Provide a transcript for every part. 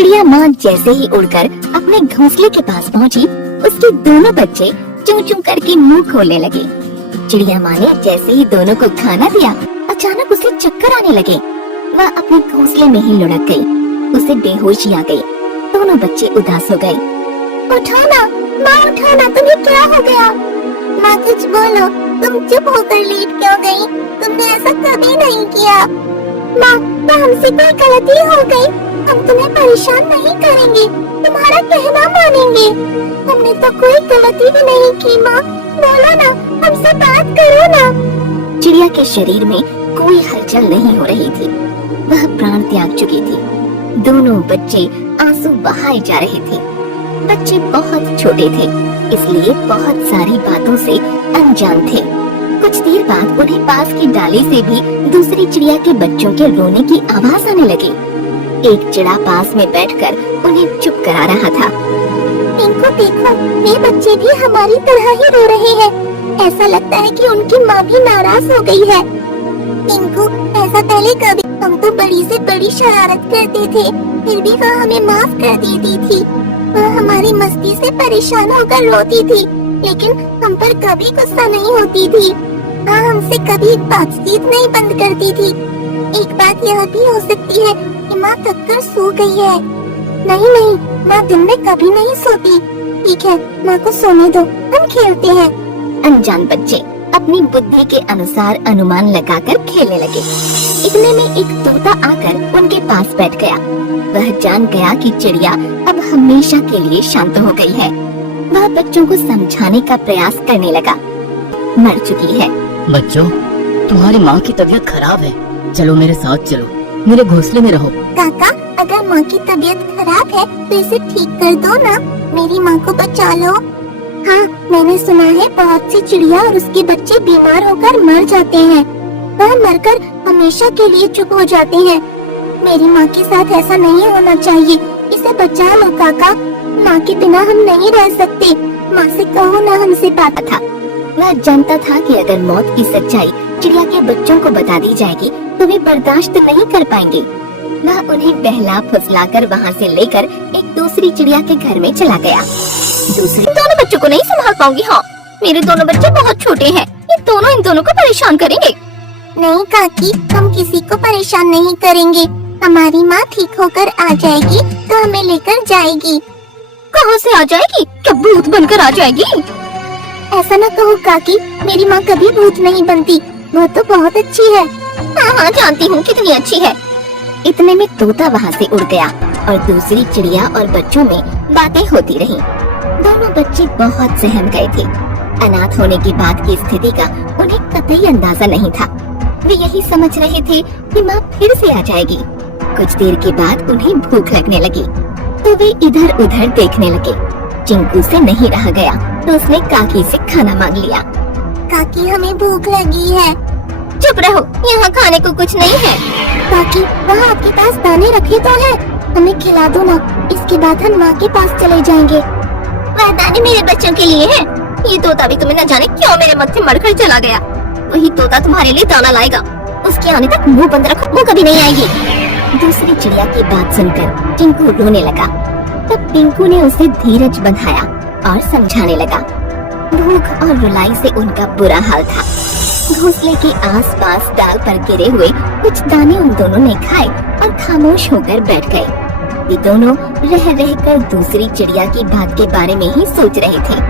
चिड़िया माँ जैसे ही उड़कर अपने घोंसले के पास पहुँची, उसके दोनों बच्चे चूं चूं करके मुंह खोलने लगे। चिड़िया माँ ने जैसे ही दोनों को खाना दिया, अचानक उसे चक्कर आने लगे। वह अपने घोंसले में ही लुढ़क गई। उसे बेहोशी आ गई। दोनों बच्चे उदास हो गए। उठाना माँ, उठाना, तुम्हें क्या हो गया? माँ कुछ बोलो, तुम चुप होकर लेट क्यों गई? तुमने ऐसा कभी नहीं किया। माँ, क्या हमसे कोई गलती हो गई? हम तुम्हें परेशान नहीं करेंगे, तुम्हारा कहना मानेंगे। हमने तो कोई गलती भी नहीं की माँ, बोलो ना, हमसे बात करो ना। चिड़िया के शरीर में कोई हलचल नहीं हो रही थी। वह प्राण त्याग चुकी थी। दोनों बच्चे आंसू बहाए जा रहे थे। बच्चे बहुत छोटे थे, इसलिए बहुत सारी बातों से अनजान थे। कुछ देर बाद उन्हें पास की डाली से भी दूसरी चिड़िया के बच्चों के रोने की आवाज आने लगी। एक चिड़ा पास में बैठकर उन्हें चुप करा रहा था। इनको देखो, ये बच्चे भी हमारी तरह ही रो रहे हैं। ऐसा लगता है कि उनकी माँ भी नाराज हो गई है। इनको ऐसा पहले कभी, हम तो बड़ी से बड़ी शरारत करते थे, फिर भी वह हमें माफ कर देती थी। वह हमारी मस्ती से परेशान होकर रोती थी, लेकिन हम पर कभी गुस्सा नहीं होती थी। वह हमसे कभी बातचीत नहीं बंद करती थी। एक बात यह भी हो सकती है कि माँ थककर सो गई है। नहीं, माँ दिन में कभी नहीं सोती। ठीक है, माँ को सोने दो, हम खेलते हैं। अनजान बच्चे अपनी बुद्धि के अनुसार अनुमान लगाकर खेलने लगे। इतने में एक तोता आकर उनके पास बैठ गया। वह जान गया कि चिड़िया अब हमेशा के लिए शांत हो गई है। वह बच्चों को समझाने का प्रयास करने लगा। मर चुकी है। बच्चों, तुम्हारी माँ की तबीयत खराब है, चलो मेरे साथ चलो, मेरे घोंसले में रहो। काका, अगर माँ की तबीयत खराब है तो इसे ठीक कर दो ना, मेरी माँ को बचा लो। हाँ, मैंने सुना है बहुत सी चिड़िया और उसके बच्चे बीमार होकर मर जाते हैं। वह मरकर हमेशा के लिए चुप हो जाते हैं। मेरी माँ के साथ ऐसा नहीं होना चाहिए, इसे बचा लो काका। माँ के बिना हम नहीं रह सकते। माँ से कहो ना, हमसे बात था। वह जानता था कि अगर मौत की सच्चाई चिड़िया के बच्चों को बता दी जाएगी तो वे बर्दाश्त नहीं कर पाएंगे। वह उन्हें बहला फुसलाकर वहाँ से लेकर एक दूसरी चिड़िया के घर में चला गया। दोनों बच्चों को नहीं संभाल पाऊंगी। हाँ, मेरे दोनों बच्चे बहुत छोटे हैं, ये दोनों इन दोनों को परेशान करेंगे। नहीं काकी, हम किसी को परेशान नहीं करेंगे। हमारी माँ ठीक होकर आ जाएगी तो हमें लेकर जाएगी। कहाँ से आ जाएगी? क्या भूत बनकर आ जाएगी? ऐसा न कहो काकी, मेरी माँ कभी भूत नहीं बनती, वो तो बहुत अच्छी है। हाँ, जानती हूँ कितनी अच्छी है। इतने में तोता वहाँ से उड़ गया और दूसरी चिड़िया और बच्चों में बातें होती रहीं। दोनों बच्चे बहुत सहम गए थे। अनाथ होने की बात की स्थिति का उन्हें कतई अंदाजा नहीं था। वे यही समझ रहे थे कि माँ फिर से आ जाएगी। कुछ देर के बाद उन्हें भूख लगने लगी तो वे इधर उधर देखने लगे। चिंकू से नहीं रहा गया तो उसने काकी से खाना मांग लिया। काकी, हमें भूख लगी है। चुप रहो, यहाँ खाने को कुछ नहीं है। काकी, वहाँ आपके पास दाने रखे तो है, हमें खिला दो ना, इसके बाद हम माँ के पास चले जाएंगे। वह दाने मेरे बच्चों के लिए हैं। ये तोता भी तुम्हें न जाने क्यों मेरे मत से मरकर चला गया। वही तोता तुम्हारे लिए दाना लाएगा। उसके आने तक मुंह बंद रखो, वो कभी नहीं आएगी। दूसरी चिड़िया की बात सुनकर टिंकू रोने लगा। तब टिंकू ने उसे धीरज बंधाया और समझाने लगा। भूख और रुलाई से उनका बुरा हाल था। घोंसले के आसपास डाल पर गिरे हुए कुछ दाने उन दोनों ने खाए और खामोश होकर बैठ गए। वे दोनों रह रहकर दूसरी चिड़िया की बात के बारे में ही सोच रहे थे।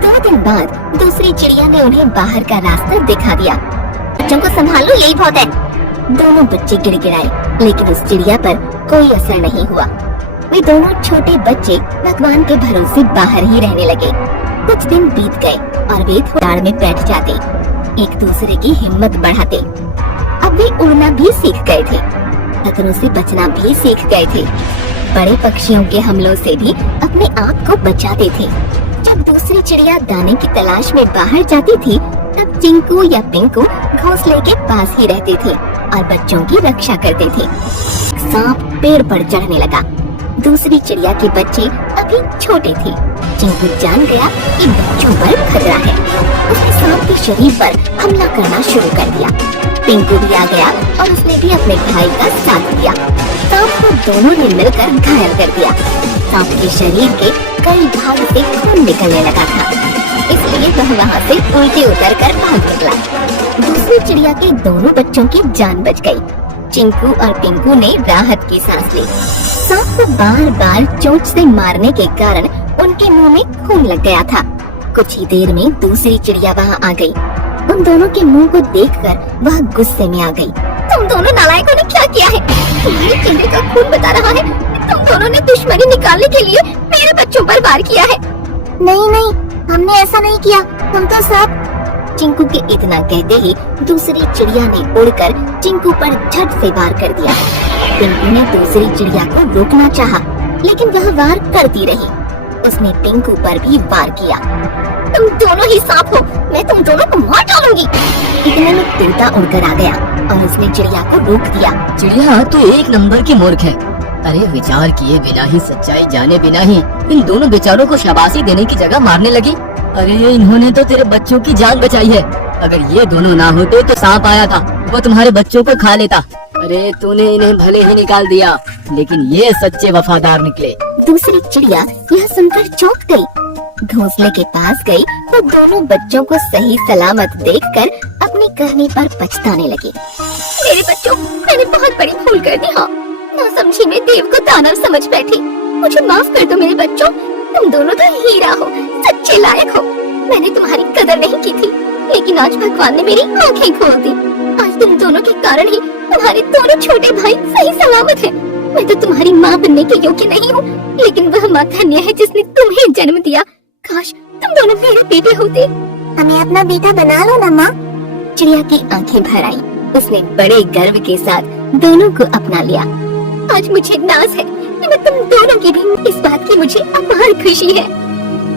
2 दिन बाद दूसरी चिड़िया ने उन्हें बाहर का रास्ता दिखा दिया। बच्चों को संभाल लो, यही बहुत है। दोनों बच्चे गिड़गिड़ाए, लेकिन उस चिड़िया पर कोई असर नहीं हुआ। वे दोनों छोटे बच्चे भगवान के भरोसे बाहर ही रहने लगे। कुछ दिन बीत गए और वे दाड़ में बैठ जाते, एक दूसरे की हिम्मत बढ़ाते। अब वे उड़ना भी सीख गए थे, खतरों से बचना भी सीख गए थे। बड़े पक्षियों के हमलों से भी अपने आप को बचाते थे। जब दूसरी चिड़िया दाने की तलाश में बाहर जाती थी, तब चिंकू या पिंकू घोंसले के पास ही रहते थे और बच्चों की रक्षा करते थे। सांप पेड़ पर चढ़ने लगा। दूसरी चिड़िया के बच्चे अभी छोटे थे। चिंकू जान गया कि बच्चों पर खतरा है। उसने सांप के शरीर पर हमला करना शुरू कर दिया। पिंकू भी आ गया और उसने भी अपने भाई का साथ दिया। सांप को दोनों ने मिलकर घायल कर दिया। सांप के शरीर के कई भाग से खून निकलने लगा था, इसलिए वह वहाँ से उल्टे उतर कर भाग निकला। दूसरी चिड़िया के दोनों बच्चों की जान बच गई। चिंकू और पिंकू ने राहत की सांस ली। सांप को बार बार चोंच से मारने के कारण उनके मुंह में खून लग गया था। कुछ ही देर में दूसरी चिड़िया वहाँ आ गई। उन दोनों के मुंह को देखकर वह गुस्से में आ गई। तुम दोनों नालायकों ने क्या किया है? तुम्हारे चेहरे का खून बता रहा है तुम दोनों ने दुश्मनी निकालने के लिए मेरे बच्चों पर वार किया है। नहीं नहीं, हमने ऐसा नहीं किया, हम तो सब। चिंकू के इतना कहते ही दूसरी चिड़िया ने उड़कर चिंकू पर झट से वार कर दिया। पिंकू ने दूसरी चिड़िया को रोकना चाहा, लेकिन वह वार करती रही। उसने पिंकू पर भी वार किया। तुम दोनों ही सांप हो, मैं तुम दोनों को मार डालूंगी। इतने में तोता उड़कर आ गया और उसने चिड़िया को रोक दिया। चिड़िया तू एक नंबर की मूर्ख है। अरे विचार किए बिना ही, सच्चाई जाने बिना ही इन दोनों बेचारों को शाबाशी देने की जगह मारने लगी। अरे इन्होंने तो तेरे बच्चों की जान बचाई है। अगर ये दोनों ना होते तो सांप आया था, वो तुम्हारे बच्चों को खा लेता। अरे तूने इन्हें भले ही निकाल दिया, लेकिन ये सच्चे वफादार निकले। दूसरी चिड़िया यह सुनकर चौंक गई। घोंसले के पास गई तो दोनों बच्चों को सही सलामत देखकर अपनी करनी पर पछताने लगी। मेरे बच्चों, मैंने बहुत बड़ी भूल कर दी। हाँ, ना समझी में देव को दानव समझ बैठी। मुझे माफ कर दो मेरे बच्चों, तुम दोनों तो हीरा हो, सच्चे लायक हो। मैंने तुम्हारी कदर नहीं की थी, लेकिन आज भगवान ने मेरी आंखें खोल दी। आज तुम दोनों के कारण ही तुम्हारे दोनों छोटे भाई सही सलामत हैं। मैं तो तुम्हारी माँ बनने के योग्य नहीं हूँ, लेकिन वह माँ धन्य है जिसने तुम्हें जन्म दिया। काश तुम दोनों मेरे बेटे होते। हमें अपना बेटा बना लो ना माँ। चिड़िया की आंखें भर आई। उसने बड़े गर्व के साथ दोनों को अपना लिया। आज मुझे नाज है कि मैं तुम दोनों की भी इस बात की मुझे अपार खुशी है।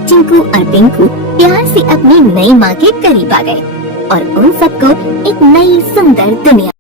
चिंकू और पिंकू प्यार से अपनी नई माँ के करीब आ गए और उन सबको एक नई सुंदर दुनिया